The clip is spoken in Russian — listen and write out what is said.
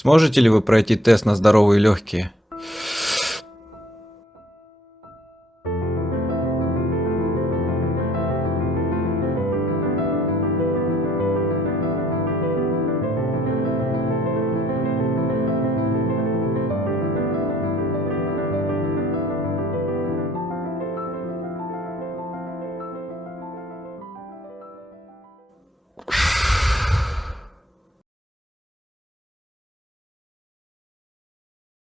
Сможете ли вы пройти тест на здоровые легкие?